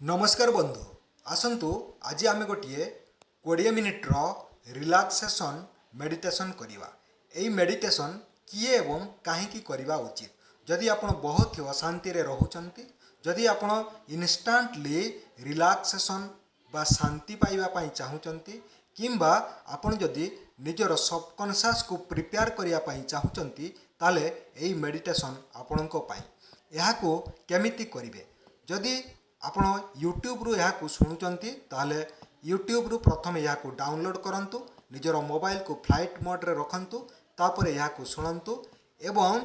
नमस्कार बंधु आसतु आज आम गोटे 20 मिनिट्र रिलैक्सेशन मेडिटेशन करवा। यही मेडिटेशन किए एवं कहीं करवा उचित जदि आपण बहुत ही अशांति रे रहउचंती, जदि आपण इन्स्टांटली रिलैक्सेशन बा शांति पाइबा पाई चाहूचंती किंबा आपण जदि निजर सबकॉन्शियस को प्रिपेयर करिया पाई चाहूचंती ताले एही मेडिटेशन आपणको पाई। एहाको केमिति करिवे जदि आपण यूट्यूब रु यहाँ शुणुंट ताले यूट्यूब रु प्रथम यहाँ डाउनलोड करंतु, निजर मोबाइल को फ्लाइट मोड रे रखंतु, तापर यहाँ शुणंतु एवं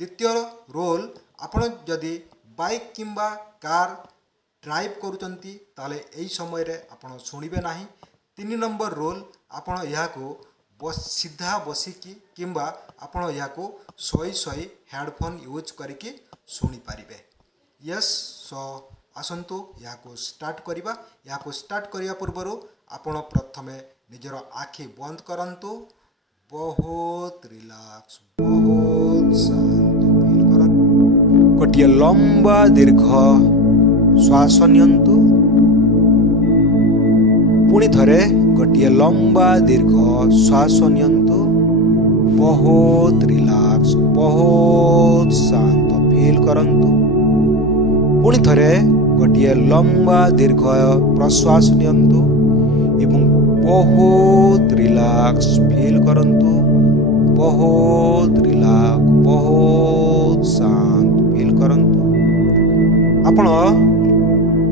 द्वितीय रोल आपण जदि बाइक किंबा कार ड्राइव करूचंती ताले एही समय रे आपण शुणिबे नाही। 3 नंबर रोल आपण यहाँ सीधा बसिकी किंबा आपण यहाँ सोई सोई हेडफोन यूज करके शुणी पारिबे। यस सो आसतु यहाँ स्टार्ट करवा। यहाँ स्टार्ट करने पूर्वर आपण प्रथमे निजर आखि बंद करंतु, बहुत रिलैक्स बहुत शांत फील करंतु। गोटे लंबा दीर्घ श्वास नियंतु, पुणी थरे गोटे लंबा दीर्घ श्वास नियंतु, बहुत रिलैक्स बहुत शांत फील करंतु। पुणी थरे गोटे लंबा दीर्घ प्रश्वास नियंतु एवं बहुत रिलैक्स फील करंतु, बहुत रिलैक्स बहुत शांत फील करंतु। आपण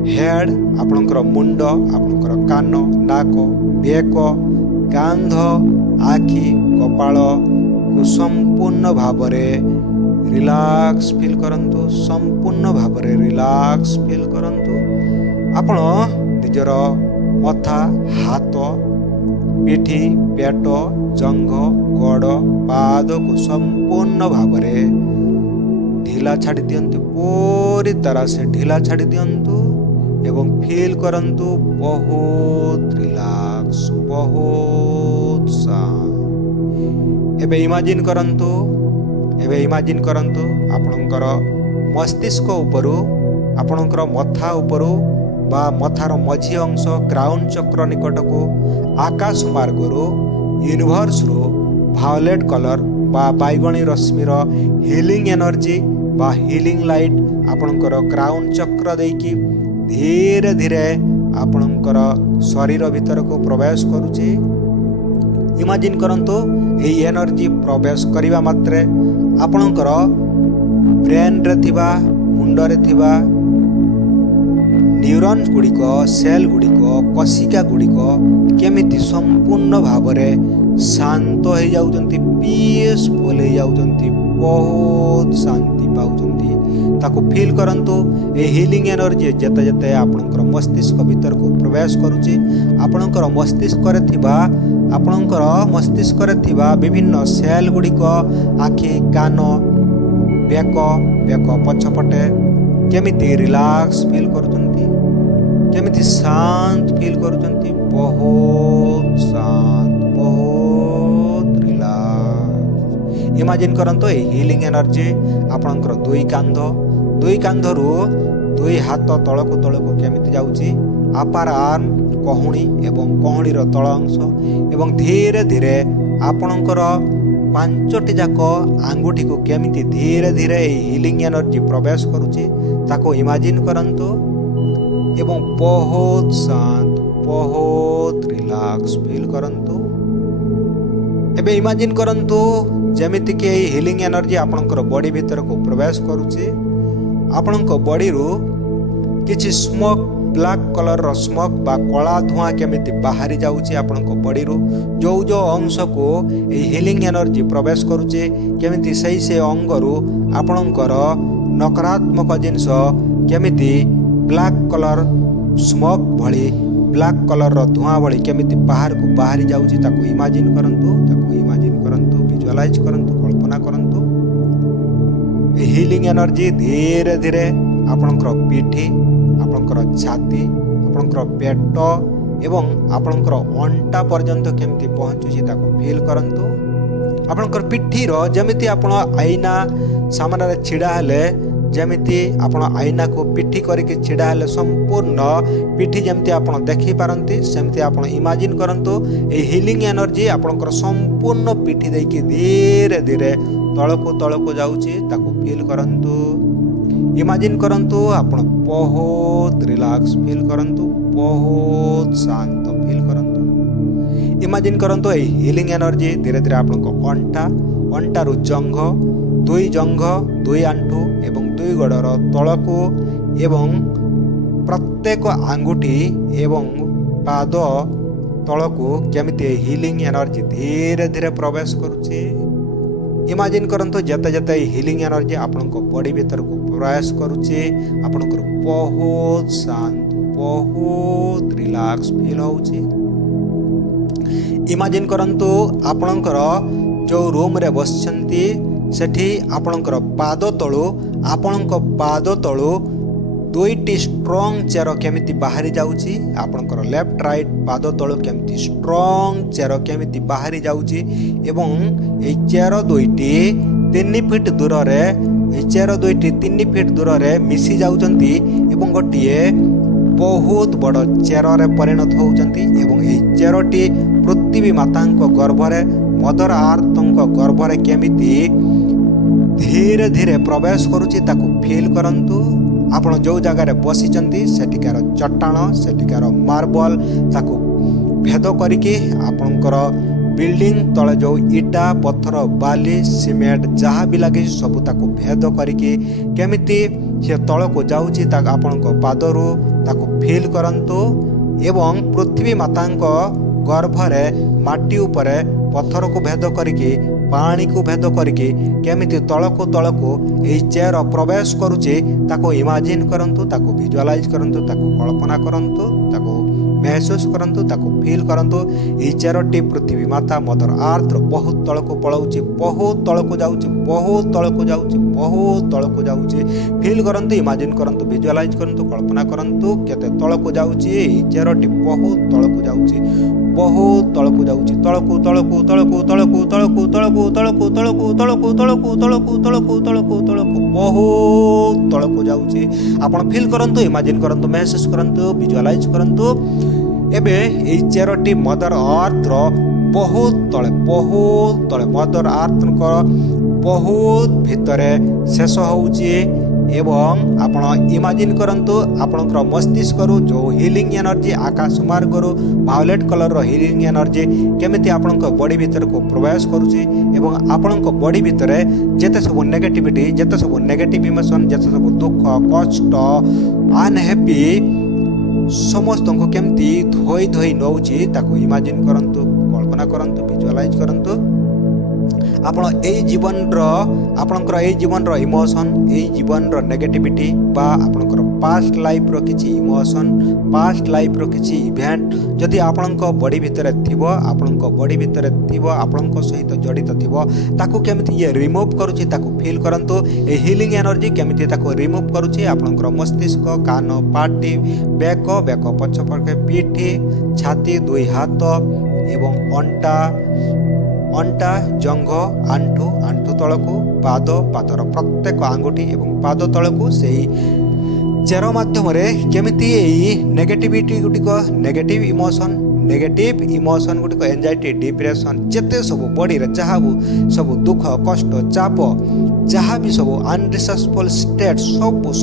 हेड आपणकर मुंड आपणकर कान नाक बेक कांध आखि कपाल को संपूर्ण भावरे रिलैक्स फील करंतु, संपूर्ण भावरे रिलैक्स फील करंतु। आपण निजर मथा हाथ पिठी पेट जंघ गोड़ पाद को संपूर्ण भावरे ढीला छाड़ी दियंतु, पूरी तरह से ढीला छाड़ी दियंतु एवं फील करंतु बहुत रिलैक्स बहुत शांत। एबे इमेजिन करंतु आपणकर मस्तिष्क उपरू आपणकर मथा उपरू बा मथार मझी अंश क्राउन चक्र निकट को आकाश मार्गरू यूनिवर्स रु भायोलेट कलर बा बैगणी रश्मिर हिलिंग एनर्जी बा हिलिंग लाइट आपणकर क्राउन चक्र देकी धीरे धीरे आपणकर शरीर भीतर को प्रवेश करुचे। इमेजिन करंतु एही एनर्जी प्रवेश करिवा मात्रे आपणकर ब्रेन रे थिबा मुंड रे थिबा न्यूरॉन्स गुड़िक सेल गुड़िक कशिका गुड़िक केमिति संपूर्ण भावरे शांत हो जाउचंती, पीसफुल हो जाउचंती, बहुत शांति पाउचंती। ताको फील करंतु ए हीलिंग एनर्जी जेते जेते आपणकर मस्तिष्क भीतर को प्रवेश करूची आपणकर मस्तिष्क रे थिबा विभिन्न सेल गुड़िक आखि कान बेक पछपटे केमिति रिलैक्स फील करूचंती, केमिति शांत फील करूचंती, बहुत शांत बहुत रिलैक्स। इमेजिन करंतु ए हीलिंग एनर्जी आपणकर दुई कांधरू दुई हाथ तळको तळको केमिति जाउची अपर आर्म कहूणी एवं कहूणीर तळ अंश एवं धीरे धीरे आपणकर 5टी जाक आंगुठी को केमिति धीरे धीरे हीलिंग एनर्जी प्रवेश करुची ताको इमेजिन करंतु एवं बहुत शांत बहुत रिलैक्स फील करंतु। एबे इमेजिन करंतु जेमिति कि हीलिंग एनर्जी आपणकर बॉडी भीतर को प्रवेश करुची, आपणक बॉडी रु किछि स्मोक ब्लैक कलर रो स्मोक बा कला धुआं केमिति बाहरी जाउची आपणक बॉडी रु जो अंश को ए हीलिंग एनर्जी प्रवेश करुचे केमिति से अंग रु आपणकर नकारात्मक जिनिस केमिति ब्लैक कलर स्मोक भली ब्लैक कलर रो धुआं भली केमिति बाहर को बाहरी जाउची ताको इमेजिन करंतु विजुअलाइज करंतु कल्पना करंतु। ए हीलिंग एनर्जी धीरे धीरे आपणकर पिठी आपणकर छाती आपणकर पेट एवं आपणकर अंटा पर्यंत केमिति पहुँचुची ताको फील करंतु। आपणकर पिठीर जमिति आपण आईना सामने छिड़ा हेले ଯେମିତି ଆପଣ ଆଇନାକୁ ପିଠି କରିକି ଛିଡ଼ା ହେଲେ ସମ୍ପୂର୍ଣ୍ଣ ପିଠି ଯେମିତି ଆପଣ ଦେଖିପାରନ୍ତି ସେମିତି ଆପଣ ଇମାଜିନ୍ କରନ୍ତୁ ଏହି ହିଲିଂ ଏନର୍ଜି ଆପଣଙ୍କର ସମ୍ପୂର୍ଣ୍ଣ ପିଠି ଦେଇକି ଧୀରେ ଧୀରେ ତଳକୁ ଯାଉଛି ତାକୁ ଫିଲ୍ କରନ୍ତୁ। ଇମାଜିନ୍ କରନ୍ତୁ ଆପଣ ବହୁତ ରିଲାକ୍ସ ଫିଲ୍ କରନ୍ତୁ, ବହୁତ ଶାନ୍ତ ଫିଲ୍ କରନ୍ତୁ। ଇମାଜିନ୍ କରନ୍ତୁ ଏହି ହିଲିଂ ଏନର୍ଜି ଧୀରେ ଧୀରେ ଆପଣଙ୍କ ଅଣ୍ଟାରୁ ଜଙ୍ଘ, ଦୁଇ ଆଣ୍ଠୁ ଏବଂ ଦୁଇ ଗୋଡ଼ର ତଳକୁ ଏବଂ ପ୍ରତ୍ୟେକ ଆଙ୍ଗୁଠି ଏବଂ ପାଦ ତଳକୁ କେମିତି ହିଲିଂ ଏନର୍ଜି ଧୀରେ ଧୀରେ ପ୍ରବେଶ କରୁଛି। ଇମାଜିନ୍ କରନ୍ତୁ ଯେତେ ଏହି ହିଲିଂ ଏନର୍ଜି ଆପଣଙ୍କ ବଡି ଭିତରକୁ ପ୍ରବେଶ କରୁଛି ଆପଣଙ୍କର ବହୁତ ଶାନ୍ତ, ବହୁତ ରିଲାକ୍ସ ଫିଲ୍ ହେଉଛି। ଇମାଜିନ୍ କରନ୍ତୁ ଆପଣଙ୍କର ଯେଉଁ ରୁମ୍ରେ ବସିଛନ୍ତି ସେଠି ଆପଣଙ୍କ ପାଦ ତଳୁ ଦୁଇଟି ଷ୍ଟ୍ରଙ୍ଗ ଚେର କେମିତି ବାହାରି ଯାଉଛି, ଆପଣଙ୍କର ଲେଫ୍ଟ ରାଇଟ୍ ପାଦ ତଳୁ କେମିତି ଷ୍ଟ୍ରଙ୍ଗ ଚେର କେମିତି ବାହାରି ଯାଉଛି ଏବଂ ଏହି ଚେର ଦୁଇଟି 3 ଫିଟ୍ ଦୂରରେ ମିଶି ଯାଉଛନ୍ତି ଏବଂ ଗୋଟିଏ ବହୁତ ବଡ଼ ଚେରରେ ପରିଣତ ହେଉଛନ୍ତି ଏବଂ ଏହି ଚେରଟି ପୃଥିବୀ ମାତାଙ୍କ ଗର୍ଭରେ ମଦର ଆର୍ଥଙ୍କ ଗର୍ଭରେ କେମିତି ଧୀରେ ଧୀରେ ପ୍ରବେଶ କରୁଛି ତାକୁ ଫିଲ୍ କରନ୍ତୁ। ଆପଣ ଯେଉଁ ଜାଗାରେ ବସିଛନ୍ତି ସେଠିକାର ଚଟାଣ, ସେଠିକାର ମାର୍ବଲ ତାକୁ ଭେଦ କରିକି ଆପଣଙ୍କର ବିଲ୍ଡିଂ ତଳେ ଯେଉଁ ଇଟା, ପଥର, ବାଲି, ସିମେଣ୍ଟ ଯାହା ବି ଲାଗିଛି ସବୁ ତାକୁ ଭେଦ କରିକି କେମିତି ସେ ତଳକୁ ଯାଉଛି ତାକୁ ଆପଣଙ୍କ ପାଦରୁ ତାକୁ ଫିଲ୍ କରନ୍ତୁ ଏବଂ ପୃଥିବୀ ମାତାଙ୍କ ଗର୍ଭରେ ମାଟି ଉପରେ ପଥରକୁ ଭେଦ କରିକି ପାଣିକୁ ଭେଦ କରିକି କେମିତି ତଳକୁ ଏହି ଚେର ପ୍ରବେଶ କରୁଛି ତାକୁ ଇମାଜିନ୍ କରନ୍ତୁ, ତାକୁ ଭିଜୁଆଲାଇଜ୍ କରନ୍ତୁ, ତାକୁ କଳ୍ପନା କରନ୍ତୁ, ତାକୁ ମେହସୁସ କରନ୍ତୁ, ତାକୁ ଫିଲ୍ କରନ୍ତୁ। ଏହି ଚେରଟି ପୃଥିବୀ ମାତା ମଦର ଆର୍ଥର ବହୁତ ତଳକୁ ପଳାଉଛି, ବହୁତ ତଳକୁ ଯାଉଛି। ଫିଲ୍ କରନ୍ତୁ, ଇମାଜିନ୍ କରନ୍ତୁ, ଭିଜୁଆଲାଇଜ୍ କରନ୍ତୁ, କଳ୍ପନା କରନ୍ତୁ କେତେ ତଳକୁ ଯାଉଛି ଏହି ଚେରଟି, ବହୁତ ତଳକୁ ଯାଉଛି, ବହୁତ ତଳକୁ ଯାଉଛି। ଆପଣ ଫିଲ୍ କରନ୍ତୁ, ଇମାଜିନ୍ କରନ୍ତୁ, ମେହସୁସ କରନ୍ତୁ, ଭିଜୁଆଲାଇଜ୍ କରନ୍ତୁ। ଏବେ ଏହି ଚେରଟି ମଦର ଆର୍ଥର ବହୁତ ତଳେ ମଦର ଆର୍ଥଙ୍କର ବହୁତ ଭିତରେ ଶେଷ ହେଉଛି ଏବଂ ଆପଣ ଇମାଜିନ୍ କରନ୍ତୁ ଆପଣଙ୍କର ମସ୍ତିଷ୍କରୁ ଯେଉଁ ହିଲିଂ ଏନର୍ଜି ଆକାଶ ମାର୍ଗରୁ ଭାୟୋଲେଟ୍ କଲର୍ର ହିଲିଂ ଏନର୍ଜି କେମିତି ଆପଣଙ୍କ ବଡି ଭିତରକୁ ପ୍ରବେଶ କରୁଛି ଏବଂ ଆପଣଙ୍କ ବଡି ଭିତରେ ଯେତେ ସବୁ ନେଗେଟିଭିଟି, ଯେତେ ସବୁ ନେଗେଟିଭ୍ ଇମୋସନ୍, ଯେତେ ସବୁ ଦୁଃଖ, କଷ୍ଟ, ଅନହ୍ୟାପି ସମସ୍ତଙ୍କୁ କେମିତି ଧୋଇ ନେଉଛି ତାକୁ ଇମାଜିନ୍ କରନ୍ତୁ, କଳ୍ପନା କରନ୍ତୁ, ଭିଜୁଆଲାଇଜ୍ କରନ୍ତୁ। ଆପଣଙ୍କର ଏଇ ଜୀବନର ଇମୋସନ୍, ଏଇ ଜୀବନର ନେଗେଟିଭିଟି ବା ଆପଣଙ୍କର ପାଷ୍ଟ ଲାଇଫ୍ର କିଛି ଇମୋସନ୍, ପାଷ୍ଟ ଲାଇଫ୍ର କିଛି ଇଭେଣ୍ଟ ଯଦି ଆପଣଙ୍କ ବଡି ଭିତରେ ଥିବ, ଆପଣଙ୍କ ସହିତ ଜଡ଼ିତ ଥିବ ତାକୁ କେମିତି ଇଏ ରିମୁଭ୍ କରୁଛି ତାକୁ ଫିଲ୍ କରନ୍ତୁ। ଏହି ହିଲିଂ ଏନର୍ଜି କେମିତି ତାକୁ ରିମୁଭ୍ କରୁଛି ଆପଣଙ୍କର ମସ୍ତିଷ୍କ, କାନ, ପାଟି, ବେକ ପଛପଟେ, ପିଠି, ଛାତି, ଦୁଇ ହାତ ଏବଂ ଅଣ୍ଟା, ଜଙ୍ଘ, ଆଣ୍ଠୁ ତଳକୁ, ପାଦର ପ୍ରତ୍ୟେକ ଆଙ୍ଗୁଠି ଏବଂ ପାଦ ତଳକୁ ସେହି ଚେର ମାଧ୍ୟମରେ କେମିତି ଏହି ନେଗେଟିଭିଟି ଗୁଡ଼ିକ, ନେଗେଟିଭ୍ ଇମୋସନ୍ ଗୁଡ଼ିକ, ଏନ୍ଜାଇଟି, ଡିପ୍ରେସନ୍, ଯେତେ ସବୁ ବଡ଼ିରେ ଯାହା ସବୁ ଦୁଃଖ, କଷ୍ଟ, ଚାପ, ଯାହା ବି ସବୁ ଅନରିସେସଫୁଲ୍ ଷ୍ଟେଟ୍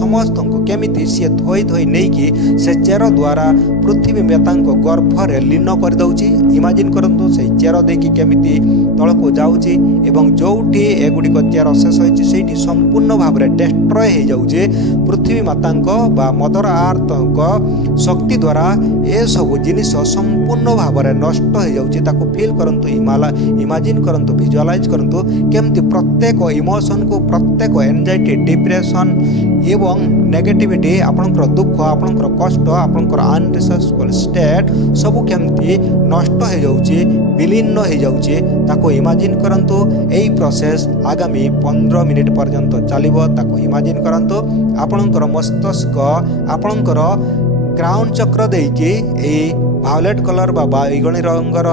ସମସ୍ତଙ୍କୁ କେମିତି ସିଏ ଧୋଇ ନେଇକି ସେ ଚେର ଦ୍ୱାରା ପୃଥିବୀ ମାତାଙ୍କ ଗର୍ଭରେ ଲୀନ କରିଦେଉଛି। ଇମାଜିନ୍ କରନ୍ତୁ ସେଇ ଚେର ଦେଇକି କେମିତି ତଳକୁ ଯାଉଛି ଏବଂ ଯେଉଁଠି ଏଗୁଡ଼ିକ ଚେର ଶେଷ ହୋଇଛି ସେଇଠି ସମ୍ପୂର୍ଣ୍ଣ ଭାବରେ ଡେଷ୍ଟ୍ରୟ ହେଇଯାଉଛି। ପୃଥିବୀ ମାତାଙ୍କ ବା ମଦର ଆର୍ଥଙ୍କ ଶକ୍ତି ଦ୍ୱାରା ଏସବୁ ଜିନିଷ ସମ୍ପୂର୍ଣ୍ଣ ଭାବରେ ନଷ୍ଟ ହେଇଯାଉଛି। ତାକୁ ଫିଲ୍ କରନ୍ତୁ, ଇମାଜିନ୍ କରନ୍ତୁ, ଭିଜୁଆଲାଇଜ୍ କରନ୍ତୁ କେମିତି ପ୍ରତ୍ୟେକ ଇମୋସନ୍କୁ, ପ୍ରତ୍ୟେକ ଏନ୍ଜାଇଟି, ଡିପ୍ରେସନ୍ ଏବଂ ନେଗେଟିଭିଟି, ଆପଣଙ୍କର ଦୁଃଖ, ଆପଣଙ୍କର କଷ୍ଟ, ଆପଣଙ୍କର ଅନରିସେସଫୁଲ୍ ଷ୍ଟେଟ୍ ସବୁ କେମିତି ନଷ୍ଟ ହେଇଯାଉଛି, ବିଲୀନ ହେଇଯାଉଛି ତାକୁ ଇମାଜିନ୍ କରନ୍ତୁ। ଏହି ପ୍ରୋସେସ୍ ଆଗାମୀ 15 ମିନିଟ୍ ପର୍ଯ୍ୟନ୍ତ ଚାଲିବ। ତାକୁ ଇମାଜିନ୍ କରନ୍ତୁ ଆପଣଙ୍କର ମସ୍ତିଷ୍କ ଆପଣଙ୍କର କ୍ରାଉନ୍ ଚକ୍ର ଦେଇକି ଏହି ଭାୟୋଲେଟ୍ କଲର୍ ବା ବାଇଗଣୀ ରଙ୍ଗର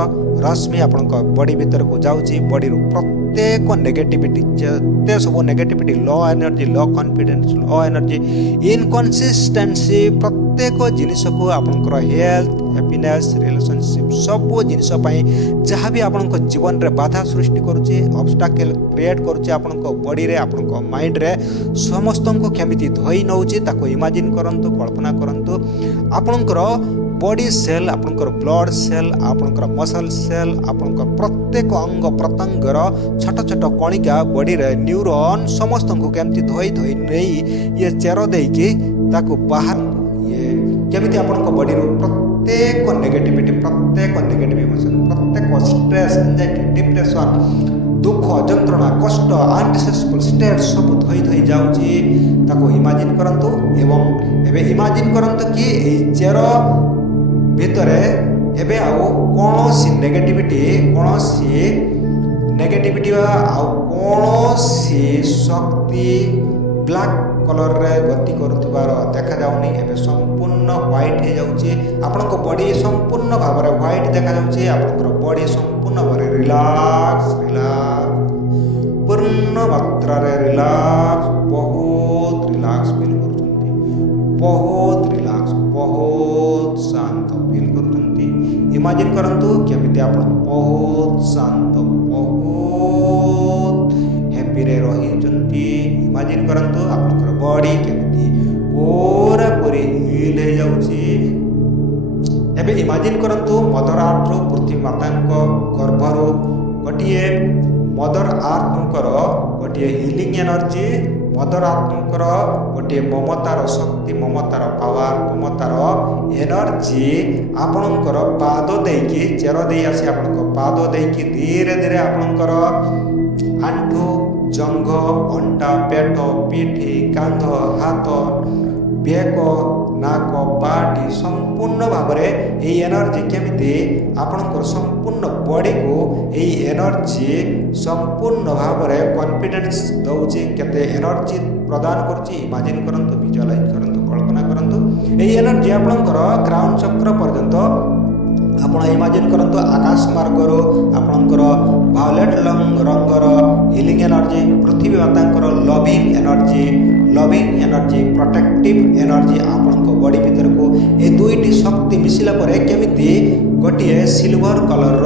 ରଶ୍ମି ଆପଣଙ୍କ ବଡି ଭିତରକୁ ଯାଉଛି। ବଡିରୁ प्रत्येक नेगेटिविटी जते सब negativity low energy low confidence low energy inconsistency प्रत्येक जिनिस को आपनकर हेल्थ हैप्पीनेस रिलेशनशिप सब जिनिस जहाँ भी आपण जीवन रे बाधा सृष्टि करुचे ऑब्स्टैकल क्रिएट करुचे आपण बॉडी रे आपण माइंड रे समस्त को केमिति धोई नउची ताको इमेजिन करंतु कल्पना करंतु आपणकर बॉडी सेल आपणकर ब्लड सेल आपणकर मसल सेल आपणकर प्रत्येक अंग प्रत्यंगर छोट छोट कणिका बॉडी रे न्यूरॉन समस्त को केमिति धोई धोई नहीं ये चेरो देकी ताको बाहर ये केमिति आपणकर बॉडी रो प्रत्येक नेगेटिव इमोशन प्रत्येक स्ट्रेस एंजाइटी डिप्रेशन दुख जंत्रणा कष्ट अनडिसेसफुल स्टेट सब धोई धोई जाउची ताको इमेजिन करंतु एवं एबे इमेजिन करंतु कि एई चेर भितरे एबे आउ कोनोसी नेगेटिविटी आउ कोनोसी शक्ति ब्लैक कलर रे गति करुथिबार देखा जाउनी एबे संपूर्ण व्हाइट हे जाउची आपनको बॉडी संपूर्ण भाव रे व्हाइट देखा जाउची आपनको बॉडी संपूर्ण भाव रे रिलैक्स पूर्ण मात्रा रे रिलैक्स बहुत रिलैक्स फील करूछंती बहुत शांत फील करूछंती इमेजिन करंतु केमिति आपण बहुत शांत बहुत हैप्पी रे रहिचंती इमेजिन करंतु आपनकर बॉडी केमिति पूरा पूरी हील हे जाउची एबे इमेजिन करंतु मदर अर्थ रो पृथ्वी मातांको गर्भरो गोटिए मदर आत्मकर गोटे हिलिंग एनर्जी मदर आत्मकर गोटे ममतार शक्ति ममतार पावर ममतार एनर्जी आपणकर पाद देकी चेर दे आसी आपणकर पाद देकी धीरे धीरे आपणकर आंठू जंघ अंटा पेट पिठी कांध हाथ बेक नाक पाटी संपूर्ण भाव में यही एनर्जी केमिति आपणकर संपूर्ण बॉडी को यही एनर्जी संपूर्ण भाव में कॉन्फिडेंस दउची केते एनर्जी प्रदान करची इमेजिन करंतु विजुअलाइज करंतु कल्पना करंतु यही एनर्जी आपणकर क्राउन चक्र पर्यंत आपण इमेजिन करंतु आकाश मार्गर आपणकर वायोलेट रंगर हिलिंग एनर्जी पृथ्वी मातांकर लविंग एनर्जी प्रोटेक्टिव एनर्जी आपणक बॉडी भीतर को ए दुईटी शक्ति मिसिला परे केमिति गोटे सिल्वर कलर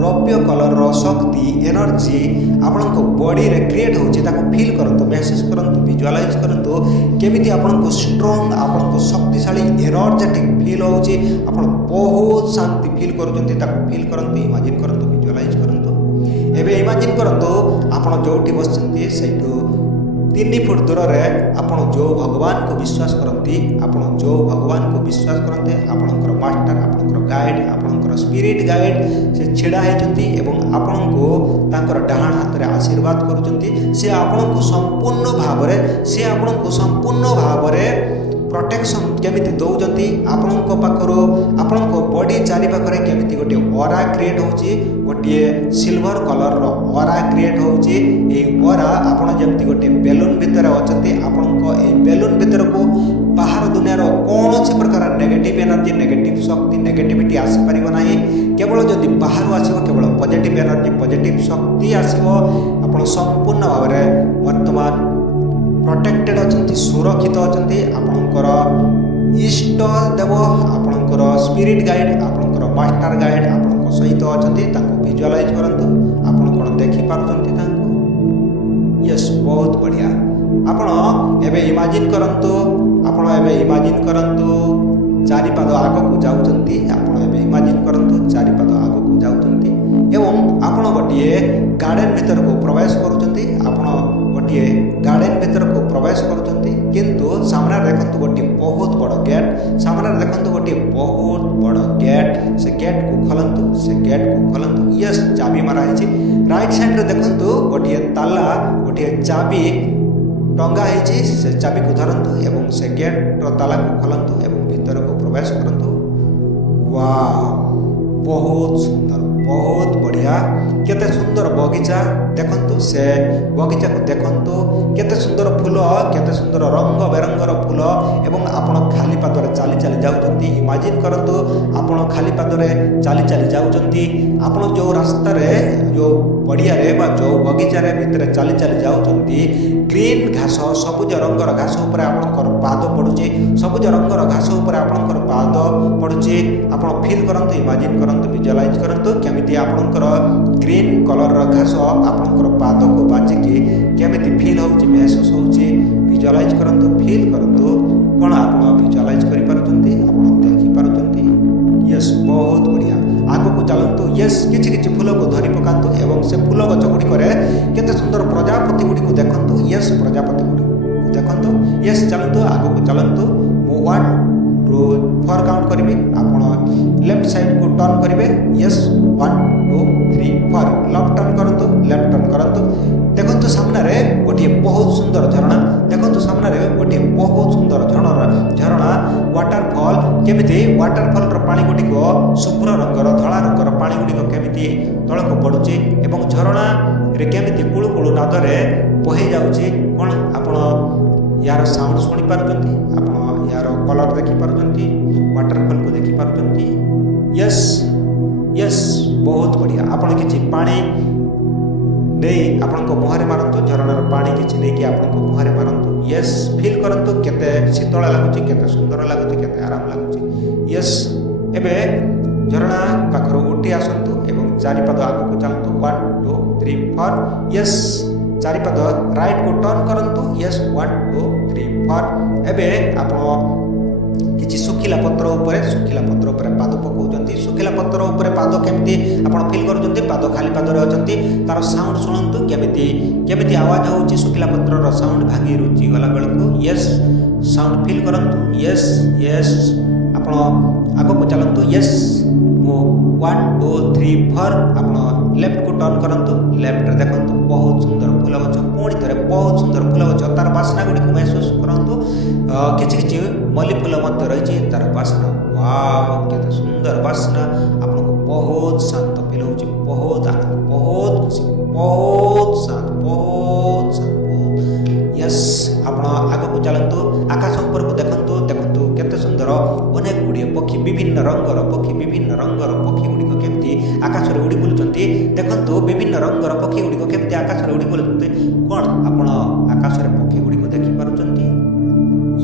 रौप्य कलर शक्ति एनर्जी आपणक बॉडी रे क्रिएट होची ताको फील करंतु महसूस करंतु विजुअलाइज करंतु केमिति आपणक स्ट्रांग आपणक शक्तिशाली एनर्जेटिक फील होची आपण बहुत शांति फील करूचंती ताको फील करंतु इमेजिन करंतु विजुअलाइज करंतु एबे इमेजिन करंतु आपण जोठी बसचंती सेठू 3 फुट दूर में आपण जो भगवान को विश्वास करती आपण जो भगवान को विश्वास करते आपणकर मास्टर आपणकर गाइड आपणकर स्पिरिट गाइड से छिड़ा होती एवं आपण को तांकर डाहाण हाथ रे आशीर्वाद करूचंती से आपण को संपूर्ण भाव में प्रोटेक्शन केमिति दौजंती आपणक पाखरो आपणक बॉडी चारि पाखरे केमिति गोटे ऑरा क्रिएट होची गोटे सिल्वर कलर रो ऑरा क्रिएट होची ए ऑरा आपण जेमिति गोटे बेलून भीतर अछंती आपणक ए बेलून भीतर को बाहर दुनिया रो कोनोसी प्रकार नेगेटिव एनर्जी नेगेटिव शक्ति नेगेटिविटी आसी परिबो नाही केवल जदि बाहर आसीबो केवल पॉजिटिव एनर्जी पॉजिटिव शक्ति आसीबो आपण संपूर्ण भाव में वर्तमान प्रोटेक्टेड अछंती सुरक्षित अछंती आपणकर इष्ट देव आपणकर स्पिरिट गाइड आपणकर मास्टर गाइड आपणक सहित अछंती ताको विजुअलाइज करंतु आपण कोन देखि पारुचंती ताको यस बहुत बढ़िया आपण एबे इमेजिन करंतु चारि पाद आगकू जाउचंती आपण एबे इमेजिन करंतु चारि पाद आगकू जाउचंती एवं आपण गोटिए गार्डन भीतर को प्रवेश करूचंती आपण गोटिए गार्डन भीतर को प्रवेश करूचंती किंतु सामने देखंतु गोटे बहुत बड़ गेट सामने देखंतु गोटे बहुत बड़ गेट से गेट को खोलंतु यस चाबी मारा हिची राइट साइड रे देखंतु गोटे ताला गोटे चाबी टंगा हिची से चाबी को धरंतु एवं से गेट रो ताला को खोलंतु एवं भीतर को प्रवेश करंतु वाह बहुत सुंदर बहुत बढ़िया केते सुंदर बगीचा देखंतु से बगीचा को देखंतु केते सुंदर फूल केते सुंदर रंग बेरंगर फूल एवं आपण खाली पादरे चाली चाली जाउचंती इमेजिन करंतु आपण खाली पादरे चाली चाली जाउचंती आपण जो रास्ता रे जो पड़िया रे बा जो बगीचा रे भितर चाली चाली जाउचंती ग्रीन घास सबुज रंगर घास ऊपर आपणकर पाद पड़ुची सबुज रंगर घास ऊपर आपणकर पाद पड़ुची आपण फील करंतु इमेजिन करंतु विजुअलाइज करंतु केमिति आपणकर ग्रीन कलर र घास आपणकर पाद को बाजिकी केमिति फील होउची महसूस होउची विजुअलाइज करंतु फील करंतु कोन आपण विजुअलाइज करि पारुचंती आपण देखि पारुचंती यस बहुत बढ़िया आगो को चलंतु यस किछि किछि फूल को धरि पकांतु एवं से फूल गछ गुडी करे केते सुंदर प्रजापति गुडी को देखंतु यस प्रजापति गुडी को देखंतु यस चलंतु आगो को चलंतु मो 1 2 4 काउंट करिवे आपण लेफ्ट साइड को टर्न करिवे यस 1 2 3 4 लेफ्ट टर्न करंतु लेफ्ट टर्न करंतु देखंतु सामने रे गोटे बहुत सुंदर झरणा देखंतु सामने रे गोटे बहुत सुंदर झरणा वाटरफॉल केमिति वाटरफॉल रो पानी गुडी को शुभ्र रंगर धळा रंगर पानी गुडी को केमिति तळको पडुची एवं झरणा रे केमिति कुळु कुळु नादरे बहि जाउची कोन आपण यार साउंड सुनि पारुचंती आपण यार कलर देखि पारुचंती वाटरफॉल को देखि पारुचंती यस यस बहुत बढ़िया आपण किछि पानी नहीं आपण को मुहारे मारंतु झरणार पानी किछि नै कि आपण को मुहारे मारंतु यस फील करंतु केते शीतल लागुची केते सुंदर लागुची केते आराम लागुची यस एबे झरणा पाखरो उठी आसंतु एवं चारि पाद आगु को चलंतु 1 2 3 4 यस चारि पाद राइट को टर्न करंतु यस 1 2 3 4 एबे आपण किछि सुखिला पत्र ऊपर पाद पकाउचंती सुखिला पत्र ऊपर पाद केमिति आपण फील करूचंती पाद खाली पाद रे अचंती तार साउंड सुनंतु केमिति आवाज होउची सुखिला पत्र रो साउंड भागी रुचि गला बेलको यस साउंड फील करंतु यस यस आपण आगो को चलंतु यस मो 1 2 3 4 आपण लेफ्ट को टर्न करंतु लेफ्ट रे देखंतु बहुत सुंदर फूल गछ पुणी थरे बहुत सुंदर फूल गछ तार वासना गुडी को महसूस करंतु किछि किछि मल्ली फूल मध्य रहिछि तार वासना वाव केते सुंदर वासना आपण को बहुत शांत फील होछि बहुत आनंद बहुत खुशी बहुत शांत यस आपण आगो को चलंतु आकाश ऊपर को देखंतु केते सुंदर अनेक गुडी पक्षी विभिन्न रंगर पक्षी गुडी को केमति आकाश रे उडी बुलुचंती देखंतु विभिन्न रंगर पक्षी गुडी को केमति आकाश रे उडी बुलुचंती कोन आपण आकाश रे पक्षी गुडी को देखि पारुचंती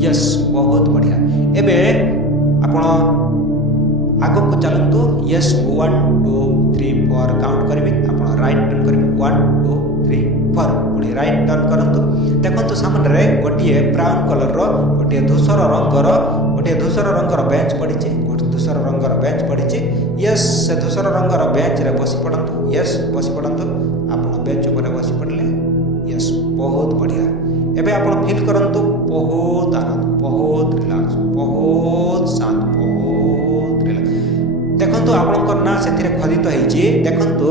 यस बहुत बढ़िया एबे आपण आगो को चलंतु यस 1 2 3 4 काउंट करिवे आपण राइट टर्न करिवे 1 2 3 4 पुणी राइट टर्न करंतु देखंतु सामने रे गोटिए ब्राउन कलर रो गोटिए धूसर रंगर बेंच पड़िछि यस से धूसर रंगर बेंच रे बसी पड़ंतु यस बसी पड़ंतु आपण बेंच ऊपर बसी पड़ले यस बहुत बढ़िया एबे आपण फील करंतु बहुत आनंद बहुत रिलैक्स बहुत शांत बहुत रिलैक्स देखंतु आपणकर ना सेथिरे खदित होईची देखंतु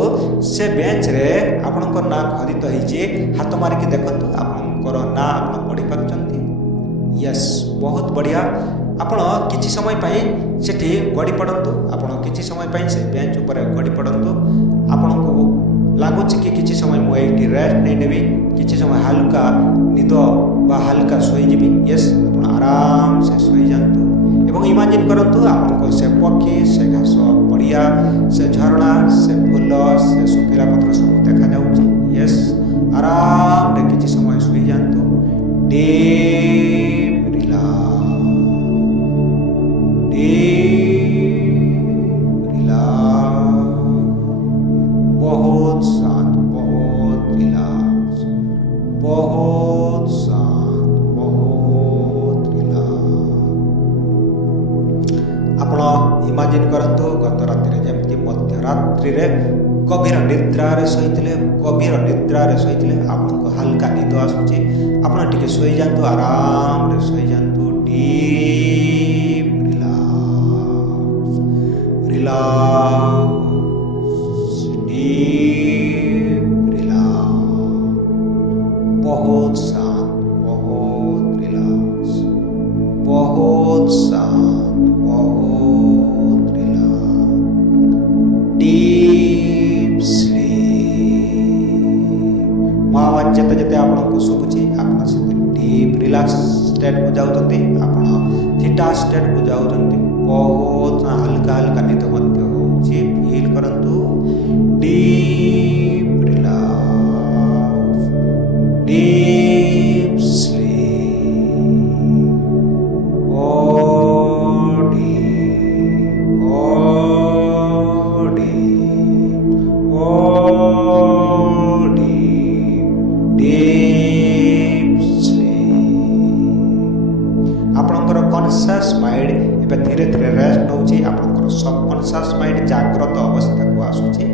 से बेंच रे आपणकर ना खदित होईची हाथ मारिकी देखंतु आपणकर ना आपण पढि पारुचंती यस बहुत बढ़िया आपण किछि समय पई सेठी गडी पडंतु आपण किछि समय पई से बेंच ऊपर गडी पडंतु आपण को लागुछि कि किछि समय मु एठी रेस्ट नै नेबी किछि समय हल्का निद बा हल्का सोई जिबी यस आपण आराम से सोई जानतु एवं इमेजिन करंतु आपण को से पक्षी से घास पड़िया से झरणा से फूल से सुखिला पत्र सब देखा जाउछि यस आराम रे किछि समय सोई जानतु डीप रिलैक्स बहुत शांत बहुत रिलैक्स बहुत शांत बहुत रिलैक्स आपण इमेजिन करंतु गत राति रे जेमति मध्य रात्रि रे गभीर निद्रा रे सहितले आपनको हल्का निद आसुची आपण टिके सोई जानतु आराम रे सोई जानतु डीप रिलैक्स डीप रिलैक्स बहुत शांत बहुत रिलैक्स बहुत शांत बहुत रिलैक्स डीप ଯେତେ ଆପଣଙ୍କୁ ଶୁଭୁଛି ଆପଣ ସେତେ ଡିପ୍ ରିଲାକ୍ସ ଷ୍ଟେଟ୍କୁ ଯାଉଛନ୍ତି, ଆପଣ ଥିଟା ଷ୍ଟେଟ୍କୁ ଯାଉଛନ୍ତି। ବହୁତ ହାଲକା ହାଲକା ନିଦ ମଧ୍ୟ ହେଉଛି। ଫିଲ୍ କରନ୍ତୁ ଡିପ୍ ରିଲାକ୍ସ, ଡିପ୍ ସ୍ଲିପ୍। ଓ ଡିପ୍, ଓ ଡିପ୍, ଓ ଡିପ୍ ସ୍ଲିପ୍। ଆପଣଙ୍କର କନସିୟସ୍ ମାଇଣ୍ଡ ଏବେ ଧୀରେ ଧୀରେ ରେଷ୍ଟ ନେଉଛି। ଆପଣଙ୍କର ସବକନସିୟସ୍ ମାଇଣ୍ଡ ଜାଗ୍ରତ ଅବସ୍ଥାକୁ ଆସୁଛି।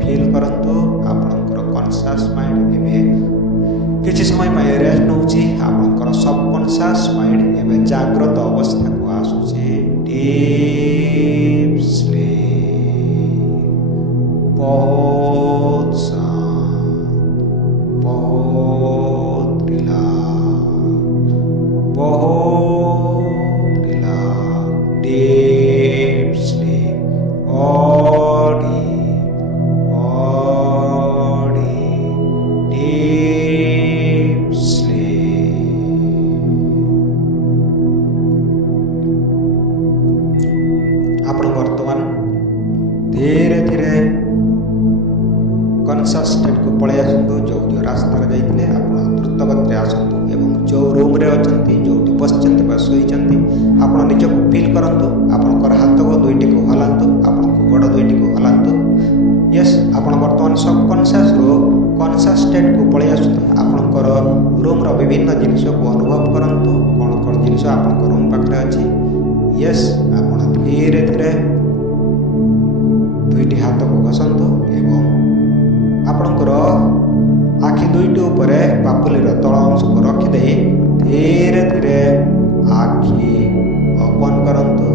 ଫିଲ୍ କରନ୍ତୁ ଆପଣଙ୍କର କନସିୟସ୍ ମାଇଣ୍ଡ ଏବେ କିଛି ସମୟ ପାଇଁ ରେଷ୍ଟ ନେଉଛି। ଆପଣଙ୍କର ସବକନସିୟସ୍ ମାଇଣ୍ଡ ଏବେ ଜାଗ୍ରତ ଅବସ୍ଥାକୁ ଆସୁଛି। ଡିପ୍ ସ୍ଲିପ୍, ବହୁତ ଶାନ୍ତ, ବହୁତ ରିଲାକ୍ସ, ବହୁତ relax. Deep sleep, deep sleep. ଆପଣ ବର୍ତ୍ତମାନ ଧୀରେ ଧୀରେ କନସିୟସ୍ ଷ୍ଟେଟ୍କୁ ପଳେଇ ଆସନ୍ତୁ। ଯେଉଁ ରାସ୍ତାରେ ଯାଇଥିଲେ ଆପଣ ଦ୍ରୁତ ଗତିରେ ଆସନ୍ତୁ ଏବଂ ଯେଉଁ ରୁମ୍ରେ ଅଛନ୍ତି, ଯେଉଁଠି ବସିଛନ୍ତି ବା ଶୋଇଛନ୍ତି, ଆପଣ ନିଜକୁ ଫିଲ୍ କରନ୍ତୁ। ଆପଣଙ୍କର ହାତ ଦୁଇଟିକୁ ହଲାନ୍ତୁ, ଆପଣଙ୍କ ଗୋଡ଼ ଦୁଇଟିକୁ ହଲାନ୍ତୁ। ୟେସ୍, ଆପଣ ବର୍ତ୍ତମାନ ସବକନସିୟସ୍ରୁ କନସିୟସ୍ ଷ୍ଟେଟ୍କୁ ପଳେଇ ଆସନ୍ତୁ। ଆପଣଙ୍କର ରୁମ୍ର ବିଭିନ୍ନ ଜିନିଷକୁ ଅନୁଭବ କରନ୍ତୁ। କ'ଣ କ'ଣ ଜିନିଷ ଆପଣଙ୍କ ରୁମ୍ ପାଖରେ ଅଛି। ୟେସ୍, ଆପଣ ଧୀରେ ଧୀରେ ଦୁଇଟି ହାତକୁ ଘଷନ୍ତୁ ଏବଂ ଆପଣଙ୍କର ଆଖି ଦୁଇଟି ଉପରେ ପାପୁଲିର ତଳ ଅଂଶକୁ ରଖିଦେଇ ଧୀରେ ଧୀରେ ଆଖି ଓପନ୍ କରନ୍ତୁ।